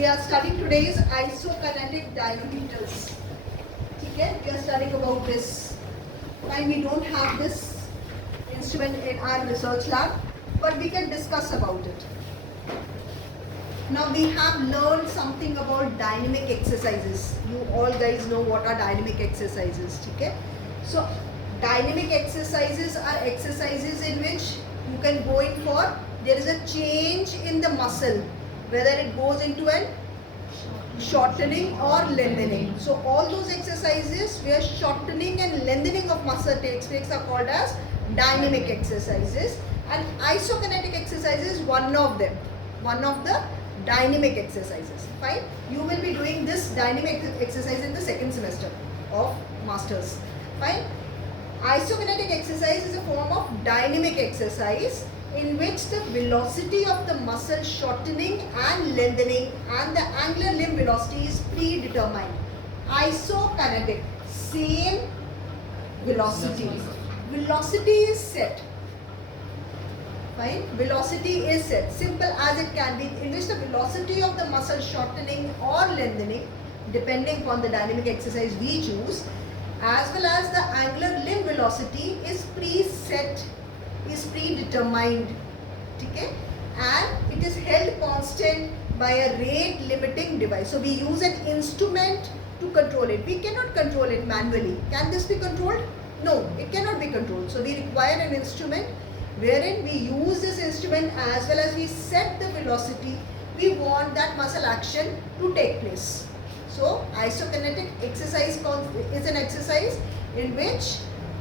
we are studying today's isokinetic dynamometers. Okay, we are studying about this. Fine, we don't have this instrument in our research lab, but we can discuss about it. Now we have learned something about dynamic exercises. You all guys know what are dynamic exercises. Okay, so dynamic exercises are exercises in which you can go in for, there is a change in the muscle, whether it goes into an shortening or lengthening. So all those exercises where shortening and lengthening of muscle takes place are called as dynamic exercises, and isokinetic exercise is one of them, one of the dynamic exercises. Fine, you will be doing this dynamic exercise in the second semester of masters. Fine, isokinetic exercise is a form of dynamic exercise in which the velocity of the muscle shortening and lengthening and the angular limb velocity is predetermined. Isokinetic, same velocity. Velocity is set. Fine, velocity is set, simple as it can be, in which the velocity of the muscle shortening or lengthening, depending upon the dynamic exercise we choose, as well as the angular limb velocity is preset, is predetermined. Okay, and it is held constant by a rate limiting device. So we use an instrument to control it. We cannot control it manually. Can this be controlled? No, it cannot be controlled. So we require an instrument wherein we use this instrument as well as we set the velocity we want that muscle action to take place. So isokinetic exercise is an exercise in which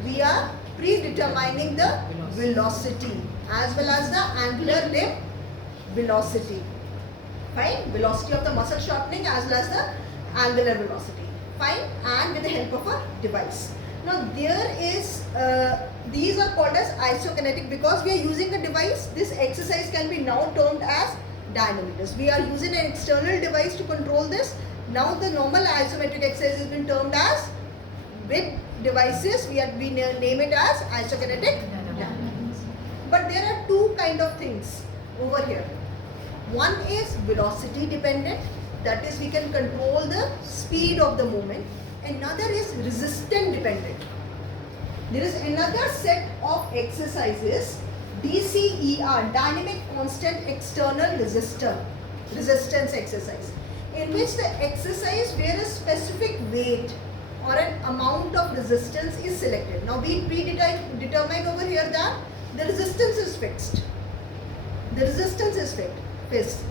we are predetermining the velocity as well as the angular limb velocity. Fine, velocity of the muscle shortening as well as the angular velocity. Fine, and with the help of a device. Now there is, these are called as isokinetic because we are using a device. This exercise can be now termed as dynamometers. We are using an external device to control this. Now the normal isometric exercise has been termed as, with devices we name it as isokinetic dynamometers. But there are two kind of things over here. One is velocity dependent, that is we can control the speed of the movement. Another is resistance dependent. There is another set of exercises, DCER, dynamic constant external resistance exercise, in which the exercise where a specific weight or an amount of resistance is selected. Now we predetermine over here that the resistance is fixed. The resistance is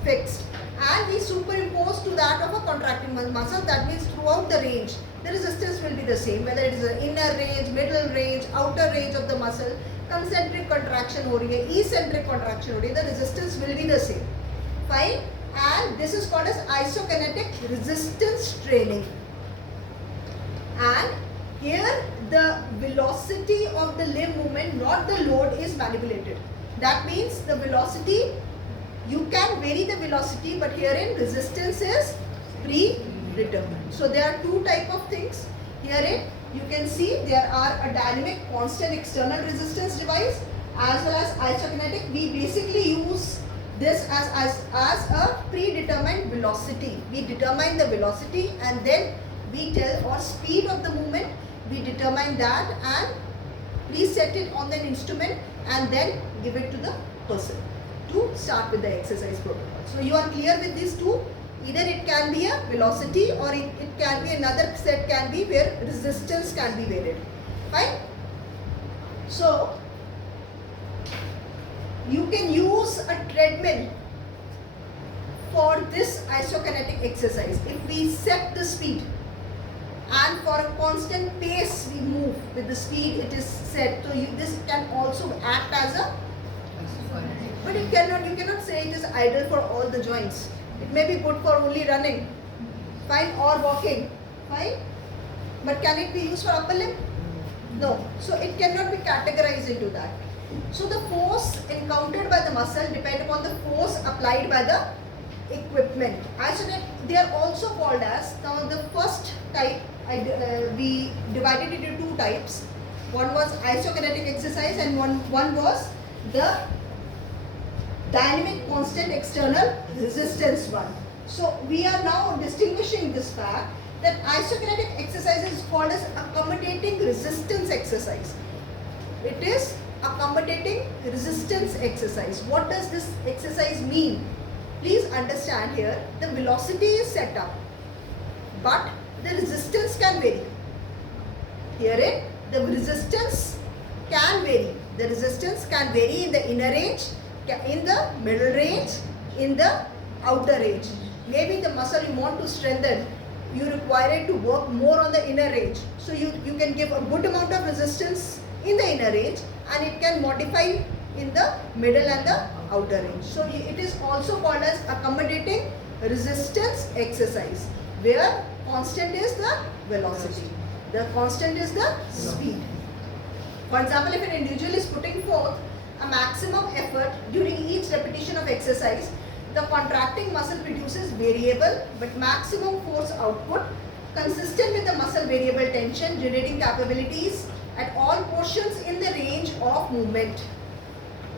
fixed, and we superimpose to that of a contracting muscle. That means throughout the range the resistance will be the same, whether it is an inner range, middle range, outer range of the muscle, concentric contraction हो रही है, eccentric contraction हो रही है, the resistance will be the same. Fine, and this is called as isokinetic resistance training. And here the velocity of the limb movement, not the load, is manipulated. That means the velocity, you can vary the velocity, but herein resistance is predetermined. So there are two type of things. Herein you can see there are a dynamic constant external resistance device as well as isokinetic. We basically use this as a predetermined velocity. We determine the velocity and then we tell, or speed of the movement, we determine that and preset it on the instrument and then give it to the person to start with the exercise protocol. So you are clear with these two? Either it can be a velocity or it can be another set, can be where resistance can be varied. Fine? So you can use a treadmill for this isokinetic exercise. If we set the speed and for a constant pace we move with the speed it is set, so this can also act as a, but you cannot say it is ideal for all the joints. It may be good for only running, fine, or walking, fine, but can it be used for upper limb? No, so it cannot be categorized into that. So the force encountered by the muscle depends upon the force applied by the equipment. They are also called as, now the first type we divided it into two types. One was isokinetic exercise and one was the dynamic constant external resistance one. So we are now distinguishing this fact that isokinetic exercise is called as accommodating resistance exercise. It is accommodating resistance exercise. What does this exercise mean? Please understand here, the velocity is set up, but the resistance can vary. Herein, the resistance can vary. The resistance can vary in the inner range, in the middle range, in the outer range. Maybe the muscle you want to strengthen, you require it to work more on the inner range. So you can give a good amount of resistance in the inner range, and it can modify in the middle and the outer range. So it is also called as accommodating resistance exercise, where constant is the velocity, the constant is the speed. For example, if an individual is putting forth a maximum effort during each repetition of exercise, the contracting muscle produces variable but maximum force output consistent with the muscle variable tension generating capabilities at all portions in the range of movement,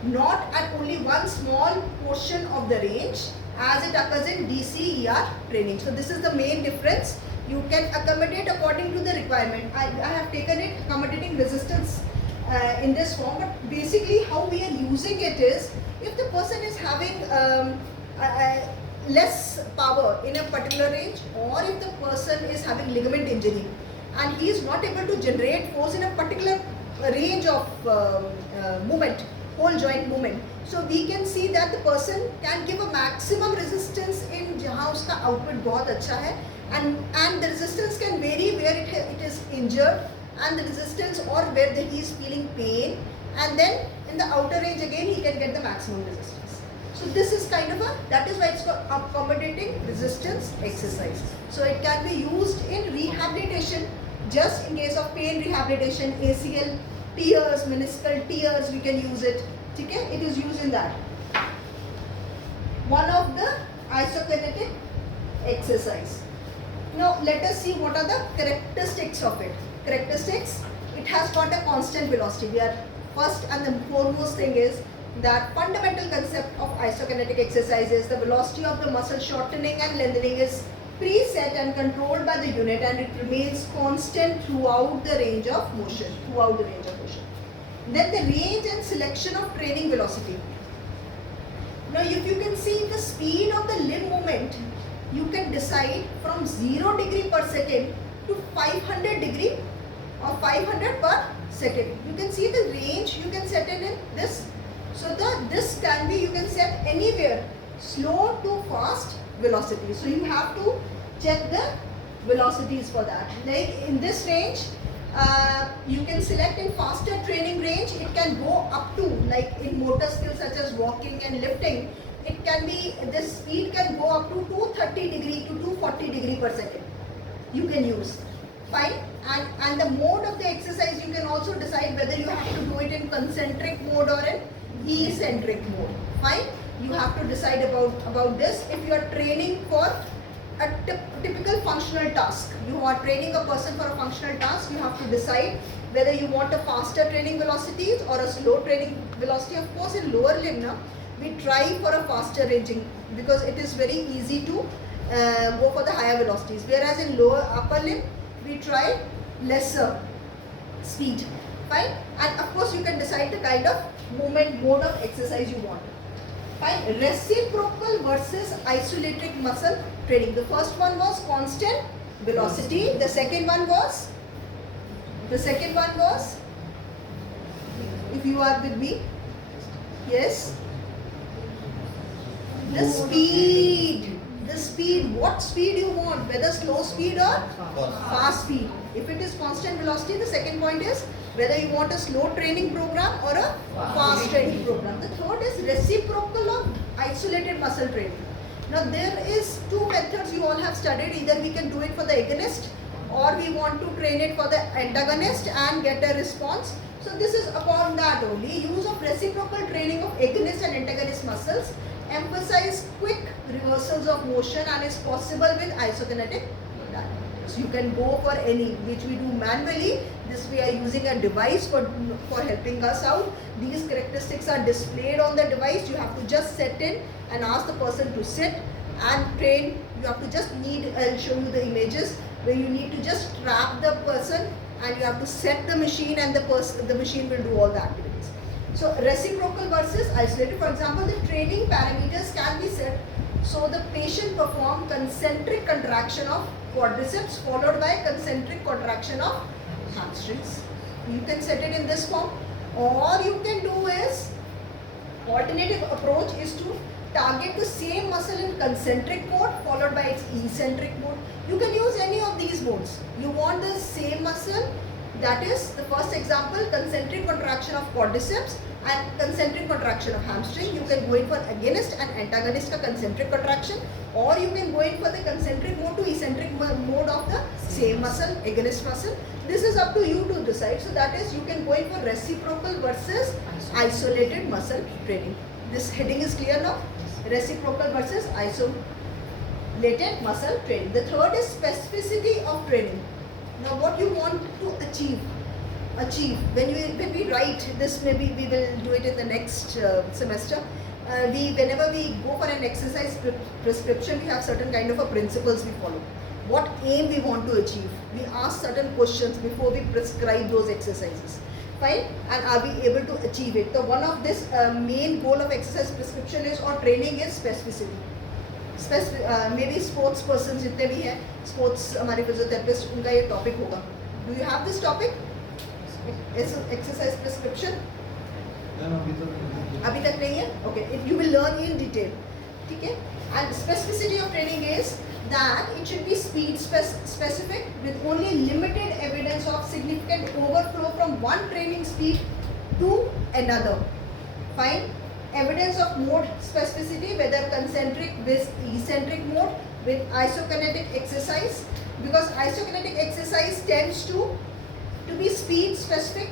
not at only one small portion of the range as it occurs in DC ER training. So this is the main difference. You can accommodate according to the requirement. I have taken it accommodating resistance in this form, but basically how we are using it is, if the person is having less power in a particular range, or if the person is having ligament injury and he is not able to generate force in a particular range of movement, whole joint movement, so we can see that the person can give a maximum resistance in jahan uska output bahut acha hai, and the resistance can vary where it is injured, and the resistance or where he is feeling pain, and then in the outer range again he can get the maximum resistance. So this is kind of that is why it's called accommodating resistance exercise. So it can be used in rehabilitation, just in case of pain rehabilitation, ACL tears, meniscal tears, we can use it. Okay? It is used in that. One of the isokinetic exercise. Now let us see what are the characteristics of it. Characteristics, it has got a constant velocity. We are first and the foremost thing is that fundamental concept of isokinetic exercise is the velocity of the muscle shortening and lengthening is preset and controlled by the unit, and it remains constant throughout the range of motion. Then the range and selection of training velocity. Now if you can see the speed of the limb movement, you can decide from 0 degree per second to 500 degree or 500 per second. You can see the range you can set it in this. So this can be, you can set anywhere slow to fast velocity. So you have to check the velocities for that. Like in this range, you can select in faster training range, it can go up to, like in motor skills such as walking and lifting, it can be, this speed can go up to 230 degree to 240 degree per second. You can use. Fine. And the mode of the exercise, you can also decide whether you have to do it in concentric mode or in eccentric mode. Fine. You have to decide about this. If you are training for a typical functional task, you are training a person for a functional task, you have to decide whether you want a faster training velocities or a slow training velocity. Of course, in lower limb now, we try for a faster ranging because it is very easy to go for the higher velocities. Whereas in lower upper limb, we try lesser speed. Fine. And of course, you can decide the kind of movement mode of exercise you want. Fine. Reciprocal versus isometric muscle training. The first one was constant velocity. The second one was, if you are with me, yes, the speed. What speed you want, whether slow speed or fast speed. If it is constant velocity, the second point is whether you want a slow training program or a fast training program. The third is reciprocal or isolated muscle training. Now there is two methods you all have studied. Either we can do it for the agonist or we want to train it for the antagonist and get a response. So this is upon that only. Use of reciprocal training of agonist and antagonist muscles emphasize quick reversals of motion and is possible with isokinetic dynamometer. So you can go for any, which we do manually. This we are using a device for helping us out. These characteristics are displayed on the device. You have to just set in and ask the person to sit, and train. You have to just need, I'll show you the images where you need to just trap the person and you have to set the machine, and the machine will do all the activities. So reciprocal versus isolated. For example, the training parameters can be set so the patient perform concentric contraction of quadriceps followed by concentric contraction of hamstrings. You can set it in this form, or you can do is alternative approach is to target the same muscle in concentric mode followed by its eccentric mode. You can use any of these modes. You want the same muscle, that is the first example, concentric contraction of quadriceps and concentric contraction of hamstring. You can go in for agonist and antagonist of concentric contraction, or you can go in for the concentric mode to eccentric mode of the same muscle, agonist muscle. This is up to you to decide. So that is, you can go in for reciprocal versus isolated muscle training. This heading is clear now? Reciprocal versus isolated muscle training. The third is specificity of training. Now what you want to achieve when we write this, maybe we will do it in the next semester. Whenever we go for an exercise prescription, we have certain kind of a principles we follow. What aim we want to achieve. We ask certain questions before we prescribe those exercises. Fine, and are we able to achieve it? So one of this main goal of exercise prescription is or training is specificity. Maybe sports persons जितने भी हैं, sports हमारे physiotherapist, उनका ये topic होगा. Do you have this topic? Exercise prescription? अभी तक नहीं है? Okay, you will learn in detail. ठीक है? And specificity of training is that it should be speed specific with only limited evidence of significant overflow from one training speed to another. Fine. Evidence of mode specificity, whether concentric with eccentric mode with isokinetic exercise, because isokinetic exercise tends to be speed specific.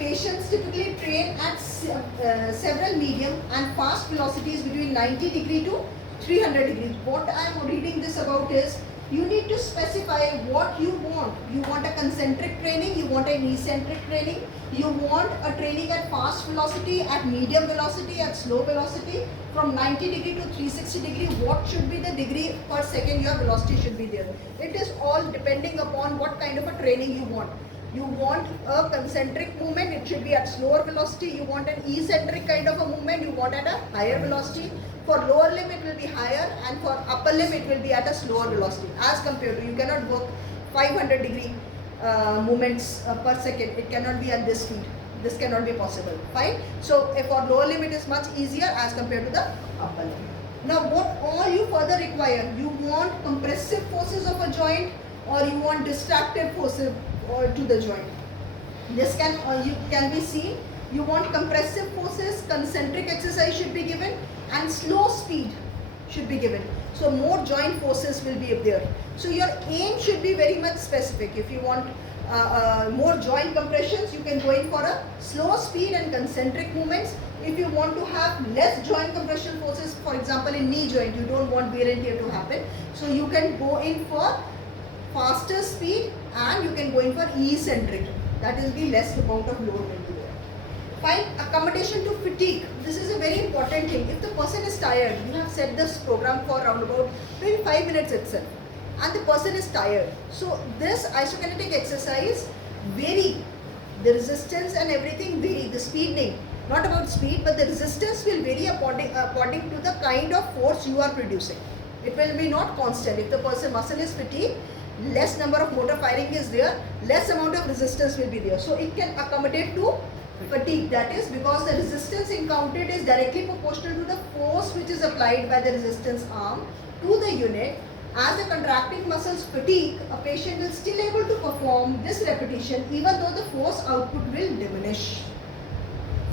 Patients typically train at several medium and fast velocities between 90 degree to 300 degrees. What I am reading this about is, you need to specify what you want. You want a concentric training, you want an eccentric training, you want a training at fast velocity, at medium velocity, at slow velocity, from 90 degree to 360 degree, what should be the degree per second your velocity should be there. It is all depending upon what kind of a training you want. You want a concentric movement, it should be at slower velocity. You want an eccentric kind of a movement, you want at a higher velocity. For lower limb it will be higher, and for upper limb it will be at a slower velocity. As compared to, you cannot work 500 degree movements per second. It cannot be at this speed. This cannot be possible. Fine. So for lower limb it is much easier as compared to the upper limb. Now what all you further require? You want compressive forces of a joint, or you want distractive forces to the joint. This can be seen. You want compressive forces, concentric exercise should be given, and slow speed should be given. So more joint forces will be there. So your aim should be very much specific. If you want more joint compressions, you can go in for a slow speed and concentric movements. If you want to have less joint compression forces, for example in knee joint, you don't want wear and tear to happen, so you can go in for faster speed, and you can go in for eccentric. That will be less amount of load will be there. Fine. Accommodation to fatigue. This is a very important thing. If the person is tired, you have set this program for around about maybe 5 minutes itself, and the person is tired. So this isokinetic exercise vary. The resistance and everything vary. The speeding, not about speed, but the resistance will vary according to the kind of force you are producing. It will be not constant. If the person muscle is fatigued, less number of motor firing is there, less amount of resistance will be there. So it can accommodate to fatigue. That is because the resistance encountered is directly proportional to the force which is applied by the resistance arm to the unit. As the contracting muscles fatigue, a patient will still able to perform this repetition even though the force output will diminish.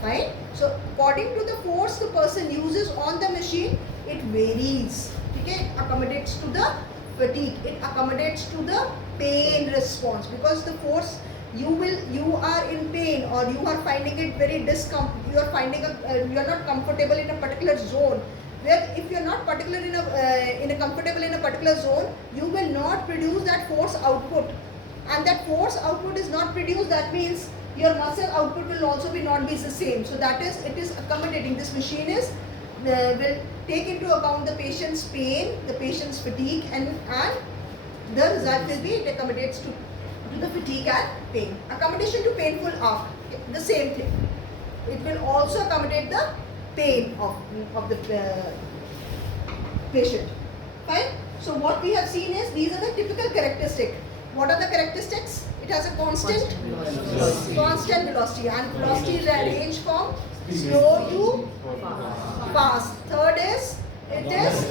Fine. So according to the force the person uses on the machine, it varies. Okay, accommodates to the fatigue, it accommodates to the pain response, because the force you are in pain, or you are finding it very you are finding you are not comfortable in a particular zone, where if you are not particular comfortable in a particular zone, you will not produce that force output, and that force output is not produced, that means your muscle output will also not be the same. So that is, it is accommodating. This machine is will take into account the patient's pain, the patient's fatigue, and the result will be it accommodates to the fatigue and pain. Accommodation to painful arc, the same thing. It will also accommodate the pain of the patient. Fine. So what we have seen is these are the typical characteristics. What are the characteristics? It has a constant velocity, and velocity range from slow to fast. Third is it is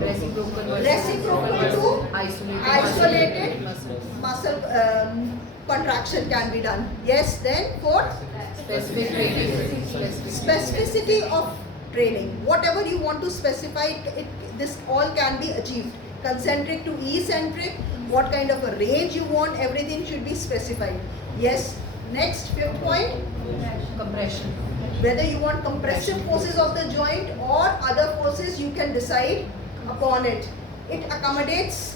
reciprocal to isolated muscle contraction can be done. Yes. Then fourth, specificity of training. Whatever you want to specify, this all can be achieved. Concentric to eccentric, what kind of a range you want, everything should be specified. Yes. Next, fifth point, compression. whether you want compressive forces of the joint or other forces, you can decide upon it. It accommodates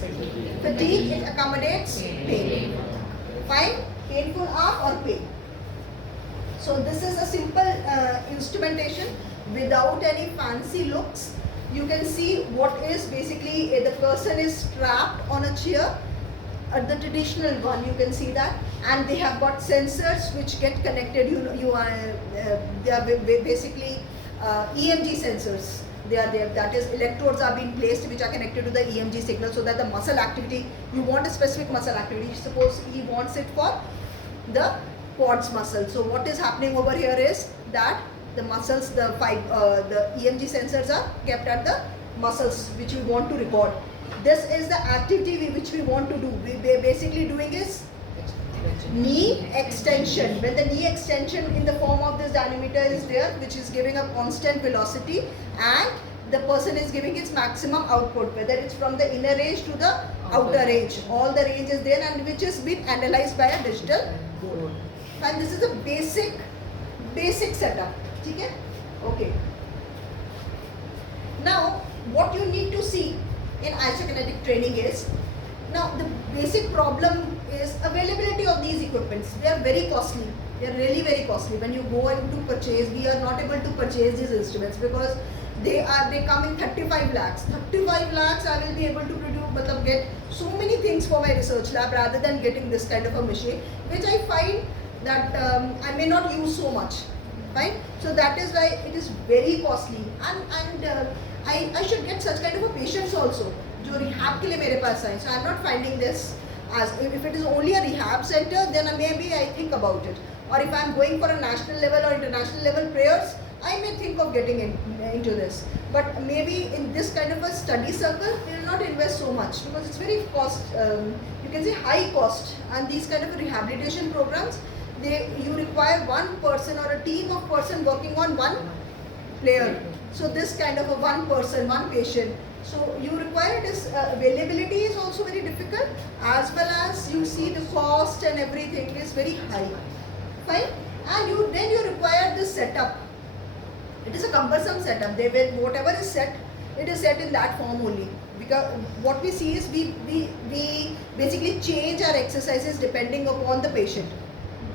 fatigue, it accommodates pain. Fine. Painful arc or pain. So this is a simple instrumentation without any fancy looks. You can see what is basically the person is strapped on a chair. At the traditional one, you can see that, and they have got sensors which get connected. They are basically EMG sensors. They are there. That is, electrodes are being placed which are connected to the EMG signal, so that the muscle activity, you want a specific muscle activity. Suppose he wants it for the quads muscle. So what is happening over here is that the muscles, the EMG sensors are kept at the muscles which we want to record. This is the activity which we want to do. We basically doing is knee extension. When the knee extension in the form of this dynamometer is there, which is giving a constant velocity, and the person is giving its maximum output, whether it's from the inner range to the outer range. All the range is there, and which is been analyzed by a digital board. And this is a basic setup. Okay. Now, what you need to see in isokinetic training is, now the basic problem is availability of these equipments. They are very costly. They are really very costly. When you go and to purchase, we are not able to purchase these instruments because they come in 35 lakhs. 35 lakhs I will be able to produce, get so many things for my research lab rather than getting this kind of a machine, which I find that I may not use so much. Fine. So that is why it is very costly, and I should get such kind of a patients also. जो rehab के लिए मेरे पास है. So I am not finding this as, if it is only a rehab center, then maybe I think about it. Or if I am going for a national level or international level prayers, I may think of getting into this. But maybe in this kind of a study circle, we will not invest so much because it's very cost. You can say high cost, and these kind of rehabilitation programs, you require one person or a team of person working on one player. So this kind of a one person, one patient. So you require this availability is also very difficult, as well as you see the cost and everything is very high. Fine. And then you require this setup. It is a cumbersome setup. Whatever is set, it is set in that form only. Because what we see is we basically change our exercises depending upon the patient.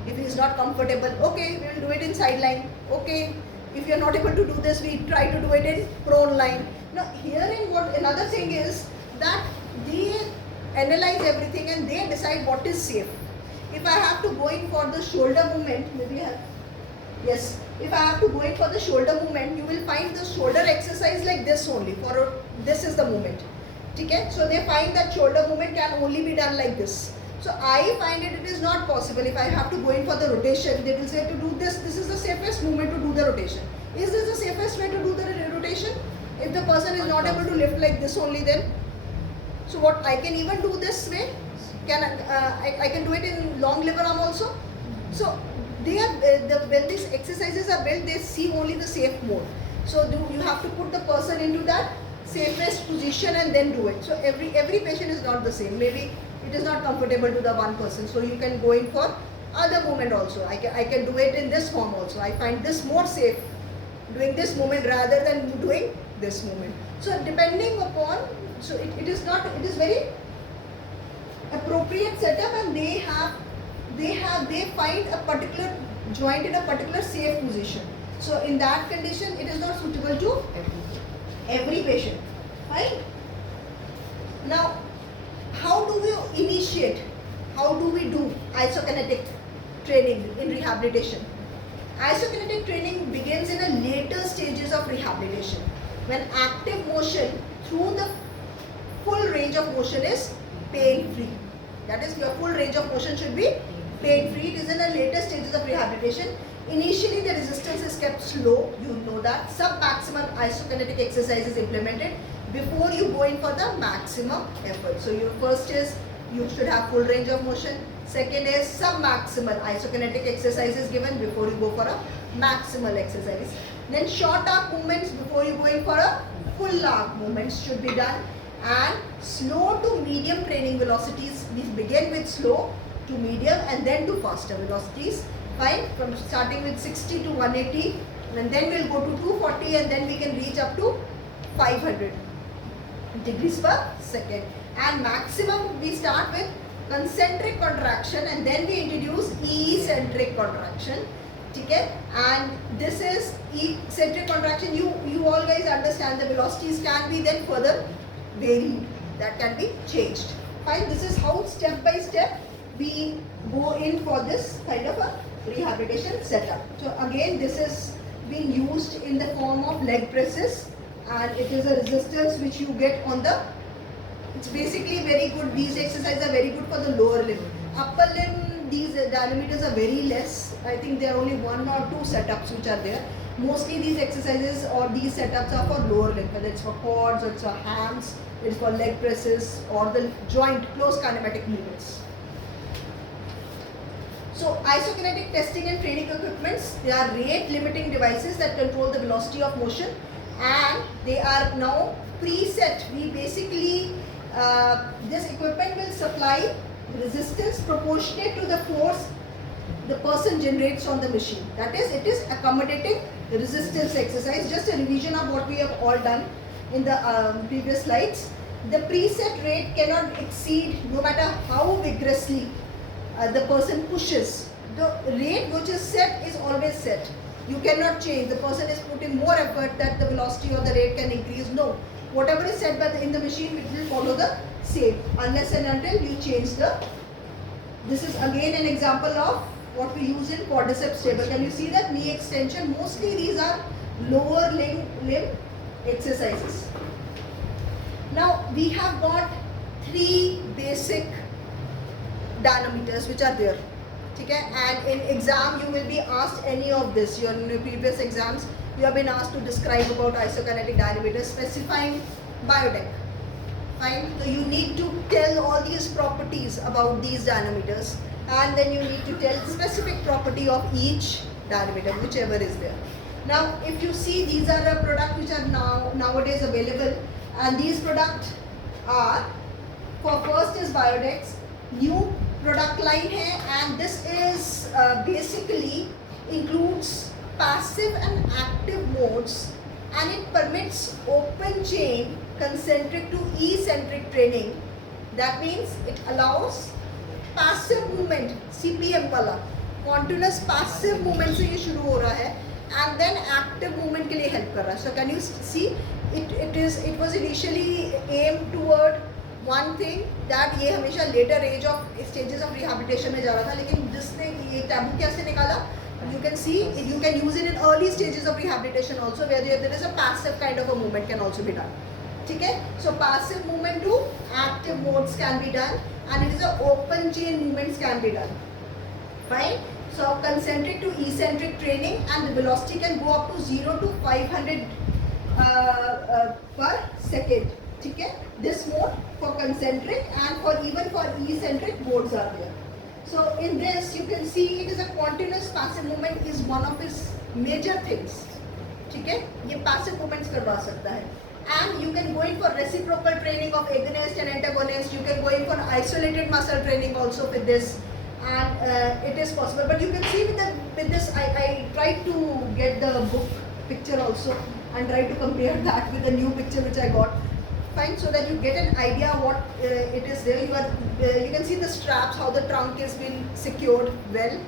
If he is not comfortable, okay, we will do it in sideline. Okay, if you are not able to do this, we try to do it in prone line. Now, herein what another thing is that they analyze everything and they decide what is safe. If I have to go in for the shoulder movement, yes, if I have to go in for the shoulder movement, you will find the shoulder exercise like this only. This is the movement. Okay? So they find that shoulder movement can only be done like this. So I find it is not possible. If I have to go in for the rotation, they will say to do this. This is the safest movement to do the rotation. Is this the safest way to do the rotation? If the person is not able to lift like this only, then so what, I can even do this way? I can do it in long lever arm also. So they are when these exercises are built, they see only the safe mode. So you have to put the person into that safest position and then do it. So every patient is not the same. Maybe it is not comfortable to the one person. So you can go in for other movement also. I can do it in this form also. I find this more safe, doing this movement rather than doing this movement. So depending upon, so it is very appropriate setup, and they find a particular joint in a particular safe position. So in that condition, it is not suitable to every patient. Fine. Now, how do we initiate? How do we do isokinetic training in rehabilitation? Isokinetic training begins in the later stages of rehabilitation when active motion through the full range of motion is pain-free. That is, your full range of motion should be pain-free. It is in the later stages of rehabilitation. Initially, the resistance is kept slow. You know that. Sub-maximum isokinetic exercise is implemented before you go in for the maximum effort. So, your first is you should have full range of motion. Second is sub-maximal isokinetic exercise is given before you go for a maximal exercise. Then short arc movements before you go in for a full arc movements should be done. And slow to medium training velocities, we begin with slow to medium and then to faster velocities. Fine, from starting with 60 to 180 and then we'll go to 240 and then we can reach up to 500 degrees per second. And maximum we start with concentric contraction and then we introduce eccentric contraction. Okay? And this is eccentric contraction. You all guys understand the velocities can be then further varied, that can be changed. Fine, this is how step by step we go in for this kind of a rehabilitation setup. So again, this is being used in the form of leg presses and it is a resistance which you get on the, it's basically very good. These exercises are very good for the lower limb. Upper limb, these dynamometers are very less. I think there are only 1 or 2 setups which are there. Mostly these exercises or these setups are for lower limb, whether it's for quads or it's for hams, it's for leg presses or the joint close kinematic movements. So isokinetic testing and training equipments, they are rate limiting devices that control the velocity of motion and they are now preset. We basically, this equipment will supply resistance proportionate to the force the person generates on the machine. That is, it is accommodating resistance exercise. Just a revision of what we have all done in the previous slides. The preset rate cannot exceed, no matter how vigorously the person pushes. The rate which is set is always set. You cannot change. The person is putting more effort that the velocity or the rate can increase. No. Whatever is set by in the machine, it will follow the same unless and until you change the. This is again an example of what we use in quadriceps table. Can you see that knee extension? Mostly these are lower limb exercises. Now we have got 3 basic dynamometers which are there. Okay? And in exam you will be asked any of this. In your previous exams you have been asked to describe about isokinetic dynamometers specifying biotech. Fine. So you need to tell all these properties about these dynamometers and then you need to tell specific property of each dynamometer, whichever is there. Now if you see, these are the products which are nowadays available and these products are, for first is Biodex, new product line hai, and this is basically includes passive and active modes and it permits open chain concentric to eccentric training. That means it allows passive movement, CPM वाला, continuous passive movement से ये शुरू हो रहा है and then active movement के लिए help कर रहा है. So can you see, it was initially aimed toward one thing that ये हमेशा later age of stages of rehabilitation में जा रहा था, लेकिन जिसने ये taboo कैसे निकाला? You can see you can use it in early stages of rehabilitation also, where there is a passive kind of a movement can also be done. Okay? So passive movement to active modes can be done and it is a open chain movements can be done. Fine. So concentric to eccentric training and the velocity can go up to 0 to 500 per second. Okay? This mode for concentric and for even for eccentric modes are there. So in this you can see it is a continuous passive movement is one of its major things. Okay? ये passive movements करवा सकता है. And you can go in for reciprocal training of agonist and antagonist. You can go in for isolated muscle training also with this, and it is possible. But you can see with this, I tried to get the book picture also and try to compare that with the new picture which I got. Fine, so that you get an idea what it is there. You can see the straps, how the trunk is been secured well,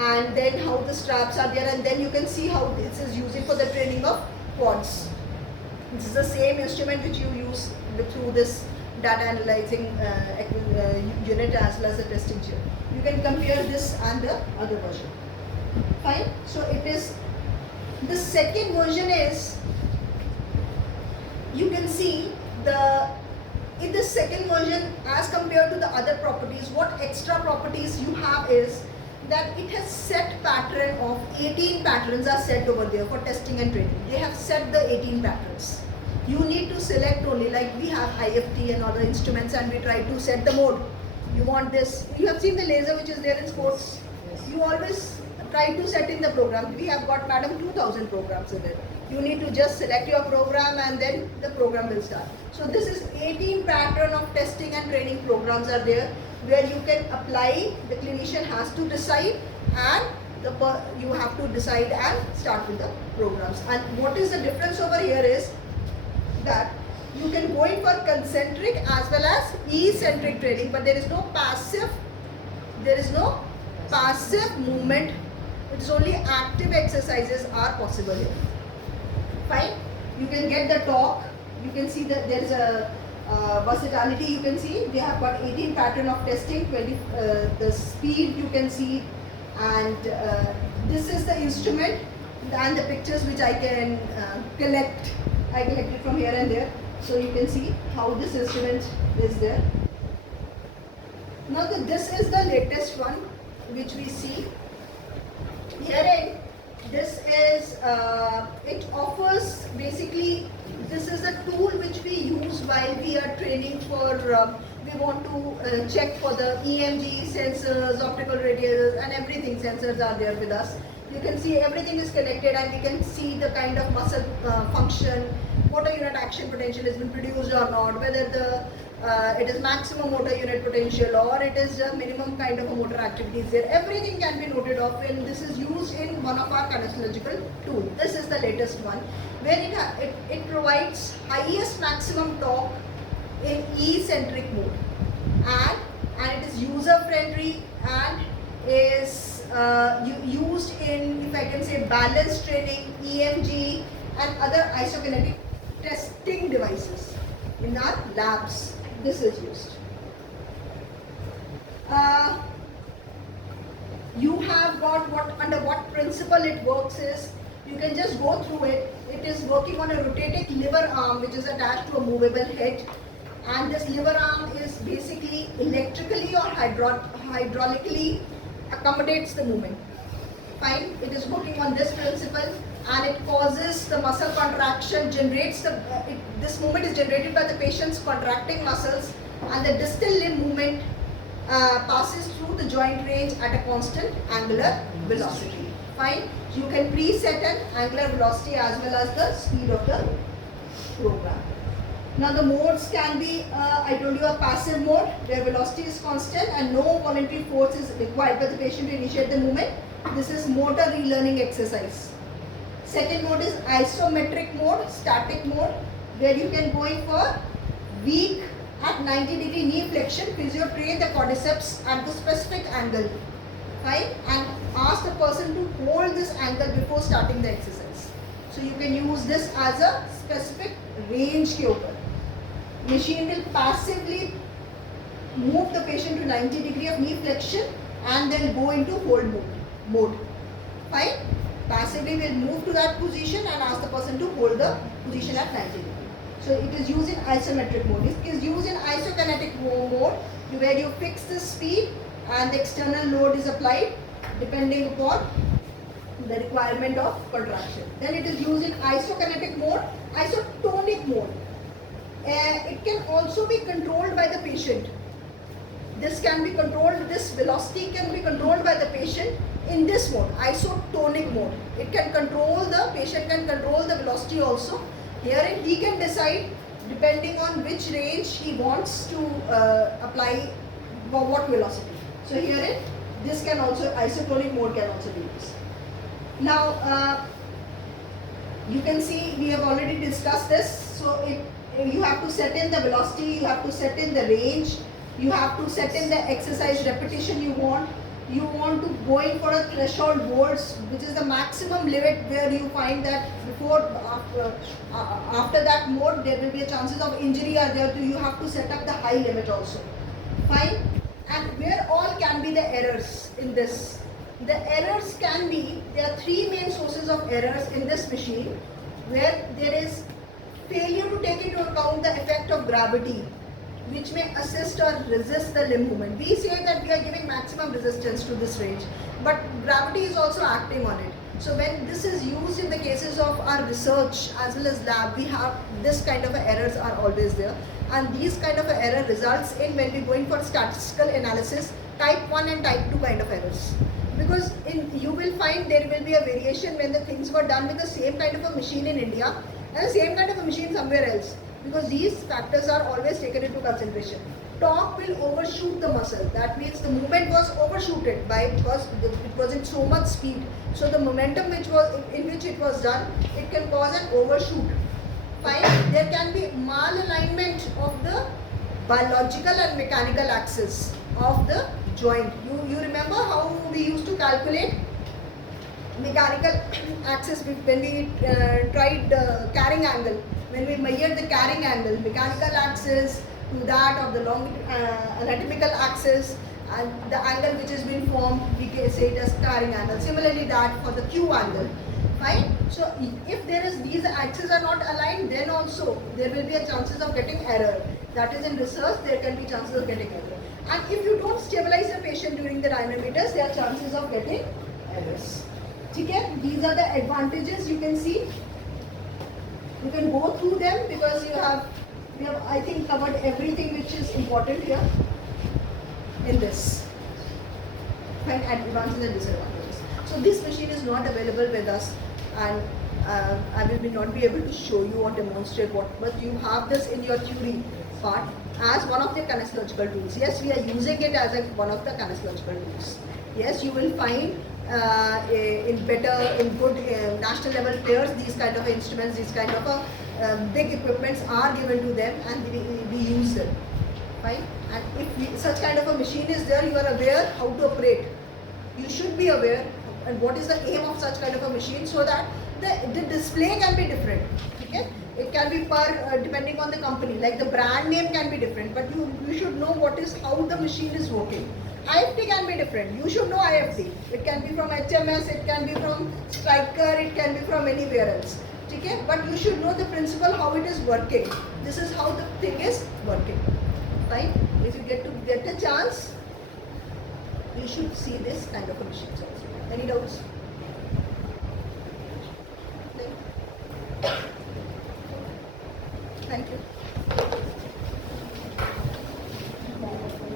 and then how the straps are there, and then you can see how this is using for the training of quads. This is the same instrument which you use through this data analyzing unit as well as the testing unit. You can compare this and the other version. Fine. So it is, the second version is, you can see in the second version as compared to the other properties, what extra properties you have is that it has set pattern of 18 patterns are set over there for testing and training. They have set the 18 patterns. You need to select only, like we have IFT and other instruments, and we try to set the mode. You want this. You have seen the laser which is there in sports. Yes. You always try to set in the program. We have got, madam, 2000 programs in it. You need to just select your program and then the program will start. So this is 18 pattern of testing and training programs are there, where you can apply, the clinician has to decide, and you have to decide and start with the programs. And what is the difference over here is that you can go in for concentric as well as eccentric training, but there is no passive movement. It's only active exercises are possible here. Fine. You can get the torque. You can see that there is a versatility. You can see they have got 18 pattern of testing, 20 the speed you can see, and this is the instrument and the pictures which I can collect. I collected from here and there, so you can see how this instrument is there. Now this is the latest one which we see. Herein, this is, it offers basically, this is a tool which we use while we are training for, we want to check for the EMG sensors, optical radiators and everything, sensors are there with us. You can see everything is connected and we can see the kind of muscle function, motor unit action potential has been produced or not, whether it is maximum motor unit potential or it is a minimum kind of a motor activities there. Everything can be noted off, and this is used in one of our kinesiological tools. This is the latest one, where it provides highest maximum torque in eccentric mode, and it is user friendly and is used in, if I can say, balance training, EMG and other isokinetic testing devices in our labs. This is used. You have got under what principle it works is, you can just go through it. It is working on a rotating lever arm which is attached to a movable head, and this lever arm is basically electrically or hydraulically accommodates the movement. Fine, it is working on this principle, and it causes the muscle contraction, generates the, this movement is generated by the patient's contracting muscles, and the distal limb movement passes through the joint range at a constant angular velocity. Fine, you can preset an angular velocity as well as the speed of the program. Now the modes can be, I told you, a passive mode where velocity is constant and no voluntary force is required by the patient to initiate the movement. This is motor relearning exercise. Second mode is isometric mode, static mode, where you can go in for weak at 90-degree knee flexion, physio train the quadriceps at the specific angle, right? And ask the person to hold this angle before starting the exercise. So you can use this as a specific range ke upar. Machine will passively move the patient to 90 degree of knee flexion and then go into hold mode. Fine? Passively will move to that position and ask the person to hold the position at 90 degree. So it is used in isometric mode. It is used in isokinetic mode, where you fix the speed and the external load is applied depending upon the requirement of contraction. Then it is used in isokinetic mode, isotonic mode. It can also be controlled by the patient. This can be controlled, this velocity can be controlled by the patient in this mode, isotonic mode. It can control, the patient can control the velocity also. Herein he can decide depending on which range he wants to apply what velocity. So herein this can also, isotonic mode can also be used. Now you can see we have already discussed this. So you have to set in the velocity, you have to set in the range, you have to set in the exercise repetition you want, you want to go in for a threshold volts, which is the maximum limit where you find that before after that mode there will be a chances of injury are there, so you have to set up the high limit also. Fine. And where all can be the errors in this? The errors can be, there are three main sources of errors in this machine, where there is failure to take into account the effect of gravity, which may assist or resist the limb movement. We say that we are giving maximum resistance to this range, but gravity is also acting on it. So when this is used in the cases of our research as well as lab, we have this kind of errors are always there. And these kind of error results in when we go in for statistical analysis, type 1 and type 2 kind of errors. Because you will find there will be a variation when the things were done with the same kind of a machine in India and the same kind of a machine somewhere else. Because these factors are always taken into consideration. Torque will overshoot the muscle. That means the movement was overshooted because it was in so much speed. So the momentum in which it was done, it can cause an overshoot. Fine. There can be malalignment of the biological and mechanical axis of the joint. You remember how we used to calculate mechanical axis when we tried carrying angle. When we measured the carrying angle, mechanical axis to that of the anatomical axis, and the angle which has been formed, we can say it as carrying angle. Similarly, that for the Q angle. Fine. So if these axes are not aligned, then also there will be a chances of getting error. That is, in research there can be chances of getting error. And if you don't stabilize the patient during the dynamometers, there are chances of getting errors. Okay? These are the advantages you can see. You can go through them because we have I think covered everything which is important here in this. Fine. Advantages and disadvantages. So this machine is not available with us, and I will not be able to show you or demonstrate what, but you have this in your theory part as one of the kinesiological tools. Yes, we are using it as one of the kinesiological tools. Yes, you will find in good national level players, these kind of instruments, these kind of big equipments are given to them, and we use them. Fine. And if such kind of a machine is there, you are aware how to operate. You should be aware and what is the aim of such kind of a machine, so that the display can be different. Okay? It can be depending on the company, like the brand name can be different, but you should know how the machine is working. IFT can be different. You should know IFT. It can be from HMS, it can be from Striker, it can be from anywhere else. Okay? But you should know the principle how it is working. This is how the thing is working. Right? If you get a chance, you should see this kind of a machines also. Any doubts?